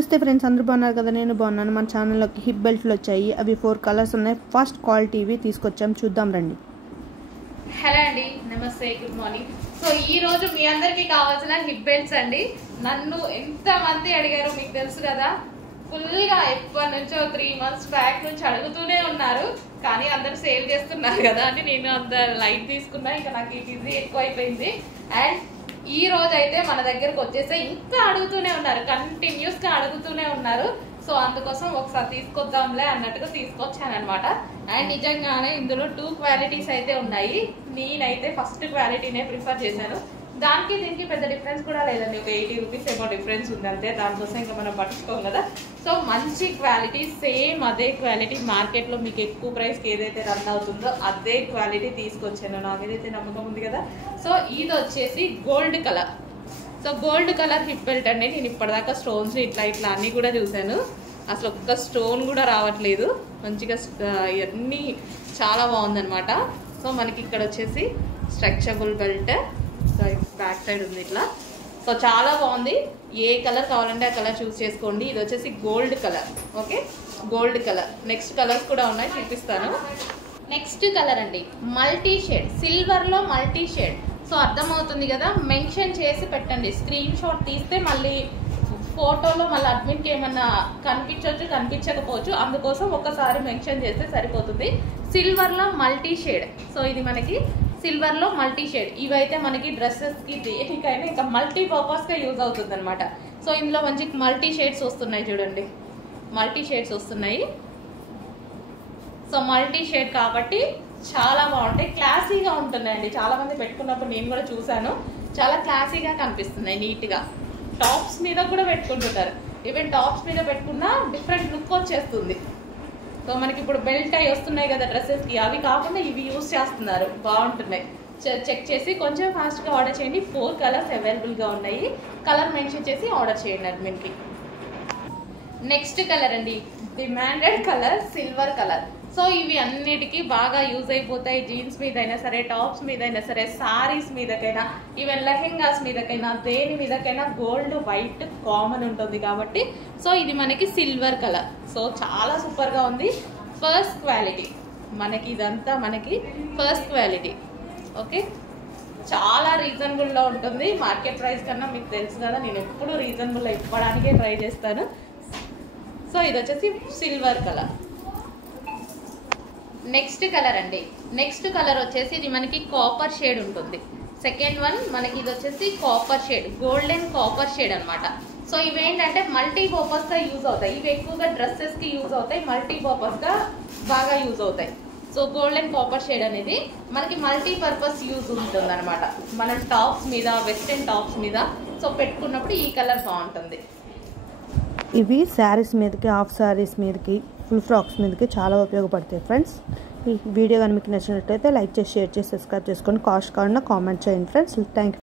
నమస్తే ఫ్రెండ్స్, అందరూ బాగున్నారు కదా? నేను బాగున్నాను. మన ఛానల్లోకి హిప్ బెల్ట్లు వచ్చాయి. అవి 4 కలర్స్ ఉన్నాయి. ఫస్ట్ క్వాలిటీవి తీసుకొచ్చాం, చూద్దాం రండి. హలో అండి, నమస్తే, గుడ్ మార్నింగ్. సో ఈ రోజు మీ అందరికి కావాల్సిన హిప్ బెల్ట్స్ అండి. నన్ను ఎంత మంది అడిగారు మీకు తెలుసు కదా. ఫుల్ గా ఎప్పటి నుంచో 3 months బ్యాక్ నుంచి అడుగుతూనే ఉన్నారు, కానీ అందరూ సేల్ చేస్తున్నారు కదా అని నేను అంత లైట్ తీసుకున్నా. ఇంకా నాకు ఈ బిజీ ఎక్కువ అయిపోయింది. అండ్ ఈ రోజు అయితే మన దగ్గరకు వచ్చేస్తే ఇంకా అడుగుతూనే ఉన్నారు, కంటిన్యూస్ గా అడుగుతూనే ఉన్నారు. సో అందుకోసం ఒకసారి తీసుకొద్దాంలే అన్నట్టుగా తీసుకొచ్చాను అనమాట. అండ్ నిజంగానే ఇందులో 2 క్వాలిటీస్ అయితే ఉన్నాయి. నేనైతే ఫస్ట్ క్వాలిటీనే ప్రిఫర్ చేశాను. దానికి దీనికి పెద్ద డిఫరెన్స్ కూడా లేదండి, ఒక 80 రూపీస్ ఏమో డిఫరెన్స్ ఉంది అంతే. దానికోసం ఇంకా మనం పట్టుకోం కదా. సో మంచి క్వాలిటీ, సేమ్ అదే క్వాలిటీ మార్కెట్లో మీకు ఎక్కువ ప్రైస్కి ఏదైతే రన్ అవుతుందో అదే క్వాలిటీ తీసుకొచ్చాను. నాకు ఏదైతే నమ్మకం ఉంది కదా. సో ఇది వచ్చేసి gold colour. So gold colour hip belt అండి. నేను ఇప్పటిదాకా స్టోన్స్ ఇట్లా అన్నీ కూడా చూశాను, అసలు ఒక్క స్టోన్ కూడా రావట్లేదు. మంచిగా ఇవన్నీ చాలా బాగుందనమాట. సో మనకి ఇక్కడ వచ్చేసి stretchable belt, so back side ఉంది ఇట్లా. సో చాలా బాగుంది. ఏ కలర్ కావాలంటే ఆ కలర్ చూస్ చేసుకోండి. ఇది వచ్చేసి gold colour. Okay, gold colour. Next colours కూడా ఉన్నాయి, చూపిస్తాను. నెక్స్ట్ కలర్ అండి మల్టీ షేడ్, సిల్వర్లో మల్టీ షేడ్. సో అర్థమవుతుంది కదా, మెన్షన్ చేసి పెట్టండి. స్క్రీన్ షాట్ తీస్తే మళ్ళీ ఫోటోలో మళ్ళీ అడ్మిన్కి ఏమన్నా కనిపించవచ్చు, కనిపించకపోవచ్చు. అందుకోసం ఒకసారి మెన్షన్ చేస్తే సరిపోతుంది. సిల్వర్లో మల్టీ షేడ్. సో ఇది మనకి సిల్వర్లో మల్టీ షేడ్. ఇవైతే మనకి డ్రెస్సెస్కి దేనికైనా ఇంకా మల్టీ పర్పస్గా యూజ్ అవుతుంది అనమాట. సో ఇందులో మంచి మల్టీ షేడ్స్ వస్తున్నాయి చూడండి, మల్టీ షేడ్స్ వస్తున్నాయి. సో మల్టీ షేడ్ కాబట్టి చాలా బాగుంటాయి, క్లాసీగా ఉంటున్నాయండి. చాలా మంది పెట్టుకున్నప్పుడు నేను కూడా చూసాను, చాలా క్లాసీగా కనిపిస్తున్నాయి, నీట్గా. టాప్స్ మీద కూడా పెట్టుకుంటుంటారు. ఈవెన్ టాప్స్ మీద పెట్టుకున్నా డిఫరెంట్ లుక్ వచ్చేస్తుంది. సో మనకి ఇప్పుడు బెల్ట్ అవి వస్తున్నాయి కదా డ్రెస్సెస్కి, అవి కాకుండా ఇవి యూజ్ చేస్తున్నారు, బాగుంటున్నాయి. చెక్ చేసి కొంచెం ఫాస్ట్గా ఆర్డర్ చేయండి. 4 కలర్స్ అవైలబుల్గా ఉన్నాయి. కలర్ మెన్షన్ చేసి ఆర్డర్ చేయండి అడ్మిన్కి. నెక్స్ట్ కలర్ అండి demanded colour, silver colour. So ఇవి అన్నిటికీ బాగా యూజ్ అయిపోతాయి. జీన్స్ మీద అయినా సరే, టాప్స్ మీద అయినా సరే, సారీస్ మీదకైనా, ఈవెన్ లెహెంగాస్ మీదకైనా, దేని మీదకైనా గోల్డ్ వైట్ కామన్ ఉంటుంది కాబట్టి. సో ఇది మనకి సిల్వర్ కలర్. సో చాలా సూపర్గా ఉంది. ఫస్ట్ క్వాలిటీ మనకి, ఇదంతా మనకి ఫస్ట్ క్వాలిటీ. ఓకే, చాలా రీజనబుల్లో ఉంటుంది. మార్కెట్ ప్రైస్ కన్నా మీకు తెలుసు కదా, నేను ఎప్పుడు రీజనబుల్లో ఇవ్వడానికే ట్రై చేస్తాను. సో ఇది వచ్చేసి సిల్వర్ కలర్. నెక్స్ట్ కలర్ అండి, నెక్స్ట్ కలర్ వచ్చేసి ఇది మనకి కాపర్ షేడ్ ఉంటుంది. సెకండ్ వన్ మనకి ఇది వచ్చేసి copper shade, golden copper shade అనమాట. సో ఇవేంటంటే మల్టీ పర్పస్గా యూజ్ అవుతాయి. ఇవి ఎక్కువగా డ్రెస్సెస్కి యూజ్ అవుతాయి, మల్టీ పర్పస్గా బాగా యూజ్ అవుతాయి. సో గోల్డెన్ కాపర్ షేడ్ అనేది మనకి మల్టీ పర్పస్ యూజ్ ఉంటుంది అనమాట. మనం టాప్స్ మీద, వెస్ట్రన్ టాప్స్ మీద సో పెట్టుకున్నప్పుడు ఈ కలర్ బాగుంటుంది. ఇవి శారీస్ మీదకి, హాఫ్ శారీస్ మీదకి, ఫుల్ ఫ్రాక్స్ మీదకి చాలా ఉపయోగపడతాయి ఫ్రెండ్స్. ఈ వీడియో కానీ మీకు నచ్చినట్లయితే లైక్ చేసి, షేర్ చేసి, సబ్స్క్రైబ్ చేసుకొని, కాస్ట్ కావాలన్నా కామెంట్ చేయండి ఫ్రెండ్స్. Thank you.